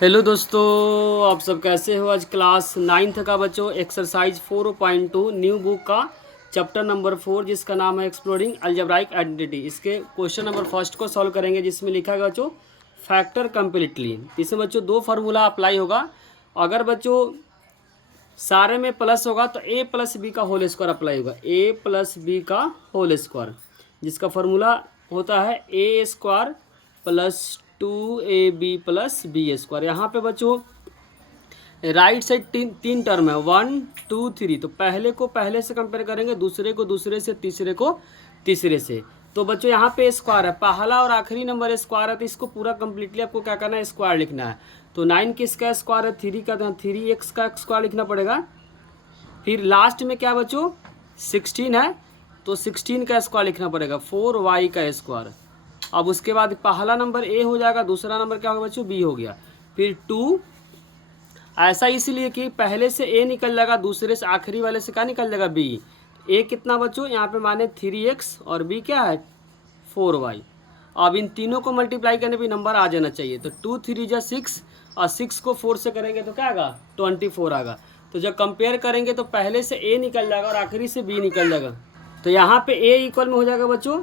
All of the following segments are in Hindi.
हेलो दोस्तों, आप सब कैसे हो। आज क्लास 9th का बच्चों एक्सरसाइज 4.2 न्यू बुक का चैप्टर नंबर 4 जिसका नाम है एक्सप्लोरिंग अलजेब्राइक आइडेंटिटी। इसके क्वेश्चन नंबर फर्स्ट को सॉल्व करेंगे जिसमें लिखा गया बच्चों फैक्टर कम्प्लीटली। इसमें बच्चों दो फार्मूला अप्लाई होगा। अगर बच्चों सारे में प्लस होगा तो a प्लस बी का होल स्क्वायर अप्लाई होगा। a प्लस बी का होल स्क्वायर जिसका फार्मूला होता है a square plus 2ab plus b square. यहाँ पे बच्चों राइट साइड तीन टर्म है 1 2 3। तो पहले को पहले से कंपेयर करेंगे, दूसरे को दूसरे से, तीसरे को तीसरे से। तो बच्चों यहाँ पे स्क्वायर है, पहला और आखिरी नंबर स्क्वायर है, तो इसको पूरा कंप्लीटली आपको क्या करना है, स्क्वायर लिखना है। तो 9 किसका स्क्वायर है, 3 का, तो 3x का स्क्वायर लिखना पड़ेगा। फिर लास्ट में क्या बच्चों 16 है, तो 16 का स्क्वायर लिखना पड़ेगा, 4y का स्क्वायर। अब उसके बाद पहला नंबर a हो जाएगा, दूसरा नंबर क्या होगा बच्चों b हो गया। फिर 2 ऐसा इसलिए कि पहले से a निकल जाएगा, दूसरे से आखिरी वाले से क्या निकल जाएगा b। a कितना बच्चों यहाँ पे माने 3x और b क्या है 4y। अब इन तीनों को मल्टीप्लाई करने पे नंबर आ जाना चाहिए। तो 2 3 जा 6 और 6 को 4 से करेंगे तो क्या आएगा 24 आएगा। तो जब कंपेयर करेंगे तो पहले से a निकल जाएगा और आखिरी से b निकल जाएगा। तो यहाँ पे a इक्वल में हो जाएगा बच्चों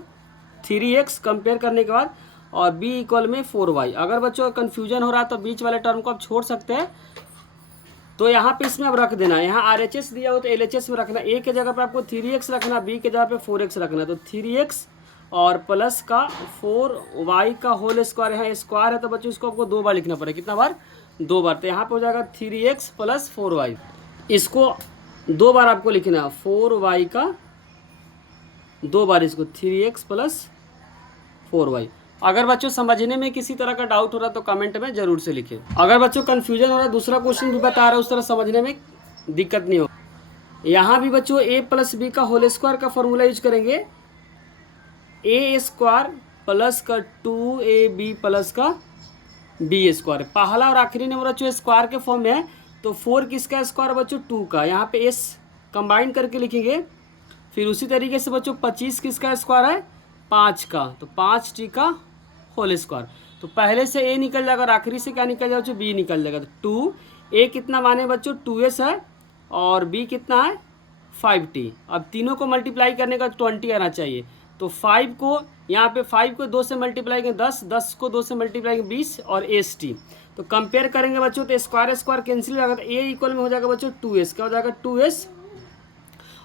3x कंपेयर करने के बाद, और b इक्वल में 4y। अगर बच्चों कन्फ्यूजन हो रहा है तो बीच वाले टर्म को आप छोड़ सकते हैं। तो यहाँ पे इसमें अब रख देना, यहाँ RHS दिया हो तो LHS में रखना। a के जगह पे आपको 3x रखना, b के जगह पे 4x रखना। तो 3x और प्लस का 4y का होल स्क्वायर, यहाँ स्क्वायर है तो बच्चों इसको आपको 2 बार लिखना पड़ेगा। कितना बार 2 बार। तो यहाँ पे हो जाएगा 3x प्लस 4y, इसको 2 बार आपको लिखना, 4y का 2 बार, इसको 3x प्लस 4y। अगर बच्चों समझने में किसी तरह का डाउट हो रहा है तो कमेंट में जरूर से लिखें। अगर बच्चों कंफ्यूजन हो रहा है, दूसरा क्वेश्चन भी बता रहा है, उस तरह समझने में दिक्कत नहीं हो। यहाँ भी बच्चों a प्लस बी का होल स्क्वायर का फॉर्मूला यूज करेंगे, a स्क्वायर प्लस का 2ab प्लस का b स्क्वायर। पहला और आखिरी नंबर बच्चों स्क्वायर के फॉर्म में है, तो 4 किसका स्क्वायर बच्चों 2 का, यहाँ पे s कंबाइन करके लिखेंगे। फिर उसी तरीके से बच्चों 25 किसका स्क्वायर है 5 का, तो 5t का होल स्क्वायर। तो पहले से a निकल जाएगा और आखिरी से क्या निकल जाएगा बच्चों b निकल जाएगा। तो 2 a कितना माने बच्चों 2s है और b कितना है 5t। अब तीनों को मल्टीप्लाई करने का 20 आना चाहिए। तो 5 को यहाँ पे 5 को 2 से मल्टीप्लाई करेंगे 10, 10 को 2 से मल्टीप्लाई करेंगे 20 और st। तो कंपेयर करेंगे बच्चों तो स्क्वायर स्क्वायर कैंसिल हो जाएगा, तो a इक्वल में हो जाएगा बच्चों 2s, क्या हो जाएगा 2s,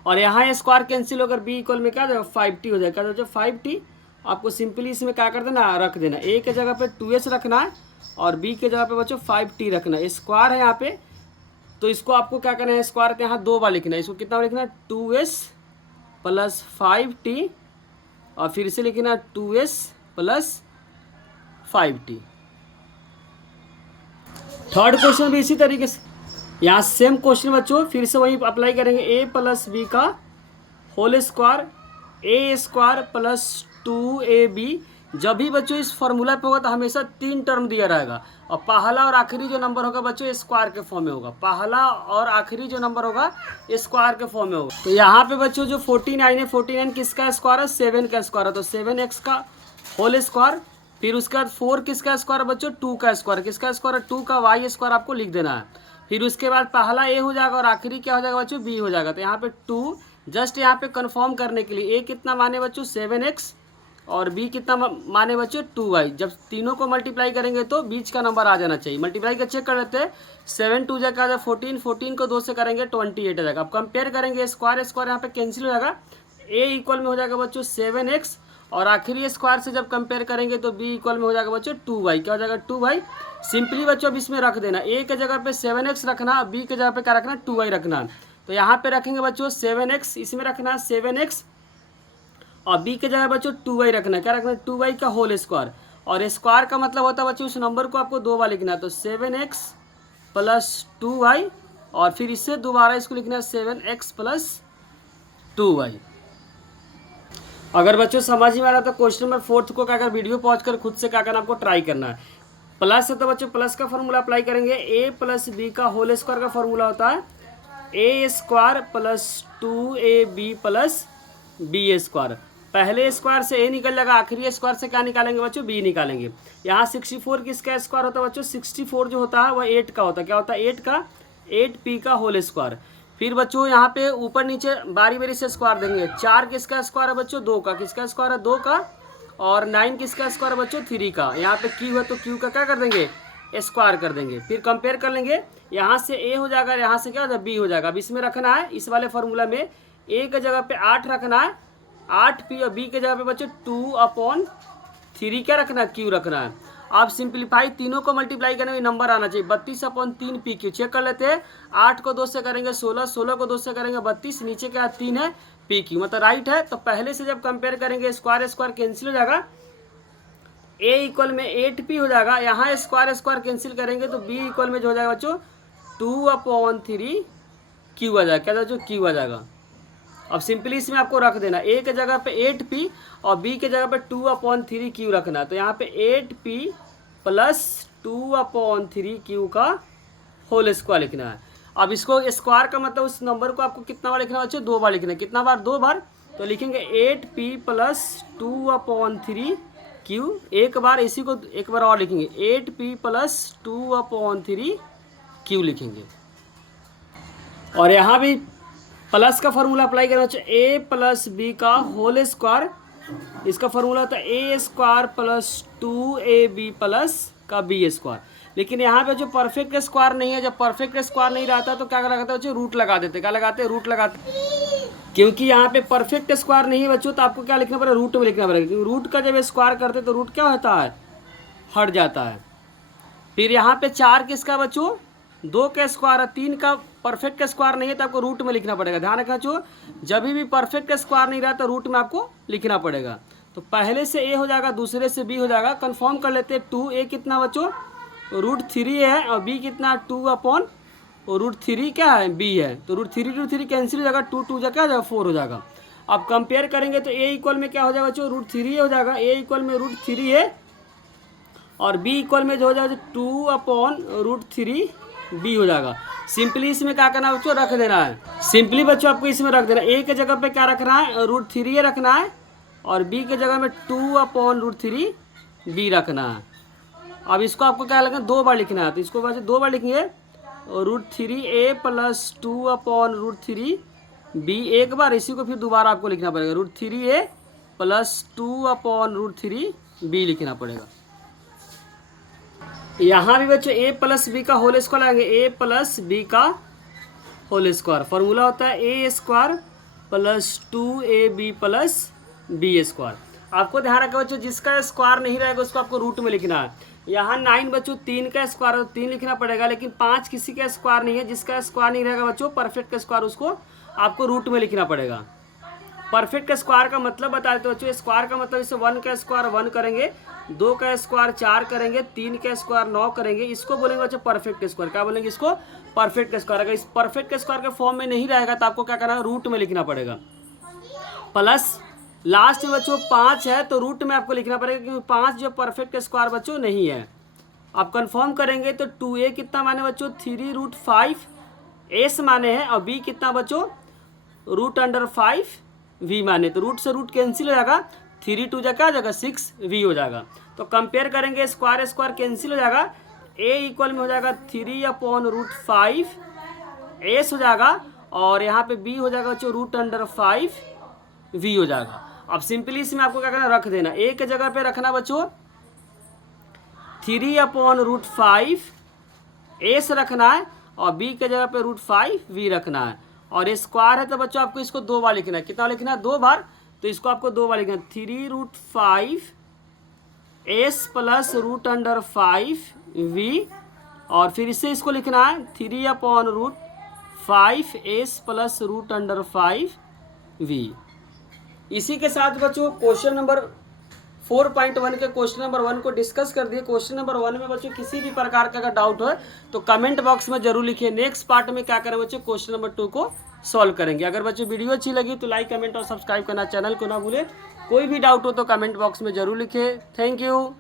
और यहाँ स्क्वायर कैंसिल होकर b इक्वल में क्या हो जाएगा 5t हो जाएगा। क्या 5t। आपको सिंपली इसमें क्या कर देना, रख देना, a के जगह पे 2s रखना है और b के जगह पे बच्चों 5t रखना है। स्क्वायर है यहाँ पे, तो इसको आपको क्या करना है, स्क्वायर के यहाँ 2 बार लिखना है। इसको कितना बार लिखना है 2s प्लस 5t, और फिर से लिखना 2s plus 5t। Third question भी इसी तरीके से, यहाँ सेम क्वेश्चन बच्चों फिर से वही अप्लाई करेंगे, a प्लस बी का whole square, a square plus 2ab। जब भी बच्चों इस फॉर्मूला पे होगा तो हमेशा 3 टर्म दिया रहेगा, और पहला और आखिरी जो नंबर होगा बच्चों स्क्वायर के फॉर्म में होगा। पहला और आखिरी जो नंबर होगा स्क्वायर के फॉर्म में होगा। तो यहाँ पे बच्चों जो 49 है, 49 किसका स्क्वायर है 7 का स्क्वायर है, तो 7x का होल स्क्वायर। फिर उसके बाद 4 किसका स्क्वायर बच्चों 2 का स्क्वायर, किसका स्क्वायर है 2 का y स्क्वायर आपको लिख देना है। फिर उसके बाद पहला a हो जाएगा और आखिरी क्या हो जाएगा बच्चों b हो जाएगा। तो यहाँ पे 2 जस्ट यहाँ पे कंफर्म करने के लिए a कितना माने बच्चों 7x और b कितना माने बच्चों 2y। जब तीनों को मल्टीप्लाई करेंगे तो बीच का नंबर आ जाना चाहिए। मल्टीप्लाई का चेक कर लेते हैं, 7 2 जाएगा 14, 14 को 2 से करेंगे 28 आ जाएगा। अब कंपेयर करेंगे स्क्वायर स्क्वायर यहाँ पे कैंसिल हो जाएगा, a इक्वल में हो जाएगा बच्चों 7x, और आखिरी स्क्वायर से जब कंपेयर करेंगे तो b इक्वल में हो जाएगा बच्चों 2y, क्या हो जाएगा 2y। सिंपली बच्चों अब इसमें रख देना, a के जगह पे 7x रखना, b के जगह पे क्या रखना 2y रखना। तो यहाँ पे रखेंगे बच्चों 7x, इसमें रखना 7x, और b के जगह बच्चों 2y रखना, क्या रखना 2y का होल स्क्वायर। और स्क्वायर का मतलब होता है बच्चों उस नंबर को आपको 2 बार लिखना है। तो 7x प्लस 2y, और फिर इससे दोबारा इसको लिखना है 7x प्लस 2y। अगर बच्चों समझ में आ रहा तो क्वेश्चन नंबर 4 को क्या कर वीडियो पॉज कर खुद से क्या करना आपको ट्राई करना है। प्लस है तो बच्चों प्लस का फॉर्मूला अप्लाई करेंगे, a प्लस बी का होल स्क्वायर का फॉर्मूला होता है a square plus 2ab plus b square. पहले स्क्वायर से ए निकल जाएगा, आखिरी स्क्वायर से क्या निकालेंगे बच्चों, बी निकालेंगे। यहाँ 64 किसका स्क्वायर होता है बच्चों, 64 जो होता है वह 8 का होता है। क्या होता है, 8 का, 8p का होल स्क्वायर। फिर बच्चों यहाँ पे ऊपर नीचे बारी बारी से स्क्वायर देंगे। 4 किसका स्क्वायर है बच्चों, 2 का। किसका स्क्वायर है, 2 का। और 9 किसका स्क्वायर है बच्चों, 3 का। यहाँ पे क्यू है तो क्यू का क्या कर देंगे, स्क्वायर कर देंगे। फिर कंपेयर कर लेंगे, यहाँ से ए हो जाएगा, यहाँ से क्या हो जाएगा, बी हो जाएगा। अब इसमें रखना है, इस वाले फार्मूला में ए के जगह पे 8 रखना है, 8p, और बी के जगह पे बच्चों 2/3 क्या रखना है, क्यू रखना है। आप सिंप्लीफाई तीनों को मल्टीप्लाई करने में नंबर आना चाहिए, 32/3 चेक कर लेते हैं। 8 को 2 से करेंगे 16, 16 को 2 से करेंगे 32, नीचे क्या 3 है, PQ, मतलब राइट है। तो पहले से जब कंपेयर करेंगे, स्क्वायर स्क्वायर कैंसिल हो जाएगा, a इक्वल में 8p हो जाएगा। यहाँ स्क्वायर स्क्वायर कैंसिल करेंगे तो b इक्वल में जो हो जाएगा बच्चों 2/3 आ जाएगा। क्या बच्चों, Q आ जाएगा। अब सिंपली इसमें आपको रख देना, a के जगह पे 8p और b के जगह पे 2/3 रखना। तो यहाँ पे 8p प्लस 2/3 का होल स्क्वायर लिखना है। अब इसको स्क्वायर का मतलब उस नंबर को आपको कितना बार लिखना है बच्चों, 2 बार लिखना है। कितना बार, 2 बार। तो लिखेंगे 8p प्लस 2/3 एक बार, इसी को एक बार और लिखेंगे 8p प्लस 2/3 लिखेंगे। और यहाँ भी प्लस का फॉर्मूला अप्लाई करना चाहिए, a प्लस बी का होल स्क्वायर। इसका फॉर्मूला होता है a square plus 2ab plus का b स्क्वायर। लेकिन यहाँ पे जो परफेक्ट स्क्वायर नहीं है, जब परफेक्ट स्क्वायर नहीं रहता तो क्या लगाते हैं बच्चों, रूट लगा देते। क्या लगाते हैं, रूट लगाते। क्योंकि यहाँ पे परफेक्ट स्क्वायर नहीं है बच्चों, तो आपको क्या लिखना पड़ेगा, रूट में लिखना पड़ेगा। क्योंकि रूट का जब स्क्वायर करते हैं तो रूट क्या होता है, हट जाता है। फिर यहाँ पे 4 किसका बच्चों, 2 का स्क्वायर है, 3 का परफेक्ट स्क्वायर नहीं है तो आपको रूट में लिखना पड़ेगा। ध्यान रखना बच्चों, जब भी परफेक्ट स्क्वायर नहीं रहा तो रूट में आपको लिखना पड़ेगा। तो पहले से a हो जाएगा, दूसरे से b हो जाएगा। कंफर्म कर लेते हैं, 2a कितना बच्चों, √3 है, और b कितना 2/√3 क्या है, b है। तो √3 कैंसिल हो जाएगा, 2 2 क्या हो जाएगा, 4 हो जाएगा। अब कंपेयर करेंगे तो a इक्वल में क्या हो जाएगा बच्चों, √3 हो जाएगा। a इक्वल में √3 है और b इक्वल में जो हो जाएगा 2/√3b हो जाएगा। सिंपली इसमें क्या करना है बच्चों, रख देना है। सिंपली बच्चों आपको इसमें रख देना है, a के जगह पे क्या रखना है, √3 रखना है, और b के जगह में 2/√3b रखना है। अब इसको आपको क्या लगना है, 2 बार लिखना है। तो इसको बच्चों 2 बार लिखेंगे, √3a प्लस 2/√3b एक बार, इसी को फिर दोबारा आपको लिखना पड़ेगा, √3a प्लस 2/√3b लिखना पड़ेगा। यहाँ भी बच्चों a प्लस बी का होल स्क्वायर लाएंगे, a प्लस बी का होल स्क्वायर। फॉर्मूला होता है a square plus 2ab plus b square. आपको ध्यान रखना बच्चों, जिसका स्क्वायर नहीं रहेगा उसको आपको रूट में लिखना है। यहाँ 9 बच्चों 3 का स्क्वायर है तो 3 लिखना पड़ेगा, लेकिन 5 किसी का स्क्वायर नहीं है। जिसका स्क्वायर नहीं रहेगा बच्चों, परफेक्ट स्क्वायर, उसको आपको रूट में लिखना पड़ेगा। परफेक्ट स्क्वायर का मतलब बता देते बच्चों, स्क्वायर का मतलब इसे 1 का स्क्वायर 1 करेंगे, 2 का स्क्वायर 4 करेंगे, 3 का स्क्वायर 9 करेंगे। इसको बोलेंगे बच्चों परफेक्ट स्क्वायर। क्या बोलेंगे इसको, परफेक्ट स्क्वायर। अगर इस परफेक्ट स्क्वायर के फॉर्म में नहीं रहेगा तो आपको क्या करना है, रूट में लिखना पड़ेगा। प्लस लास्ट में बच्चों 5 है तो रूट में आपको लिखना पड़ेगा, क्योंकि 5 जो परफेक्ट स्क्वायर बच्चों नहीं है। आप कंफर्म करेंगे तो 2a कितना माने बच्चों, 3√5 s माने हैं, और b कितना बच्चों, √5v माने। तो रूट से रूट कैंसिल हो जाएगा, 3 2 क्या हो जाएगा, 6v हो जाएगा। तो कंपेयर करेंगे, स्क्वायर स्क्वायर कैंसिल हो जाएगा, a इक्वल में हो जाएगा 3/√5 s हो जाएगा, और यहाँ पे b हो जाएगा बच्चों √5v हो जाएगा। अब सिंपली इसमें आपको क्या करना, रख देना। a के जगह पे रखना बच्चों 3/√5 s रखना है, और b के जगह पे √5v रखना है। और स्क्वायर है तो बच्चों आपको इसको 2 बार लिखना है। कितना लिखना है, 2 बार। तो इसको आपको 2 बार लिखना है, 3√5 s प्लस √5v, और फिर इससे इसको लिखना है 3/√5 s प्लस √5v। इसी के साथ बच्चों क्वेश्चन नंबर 4.1 के क्वेश्चन नंबर 1 को डिस्कस कर दिए। क्वेश्चन नंबर 1 में बच्चों किसी भी प्रकार का अगर डाउट हो तो कमेंट बॉक्स में जरूर लिखिए। नेक्स्ट पार्ट में क्या करें बच्चों, क्वेश्चन नंबर 2 को सॉल्व करेंगे। अगर बच्चों वीडियो अच्छी लगी तो लाइक, कमेंट और सब्सक्राइब करना, चैनल को ना भूलें। कोई भी डाउट हो तो कमेंट बॉक्स में जरूर लिखिए। Thank you.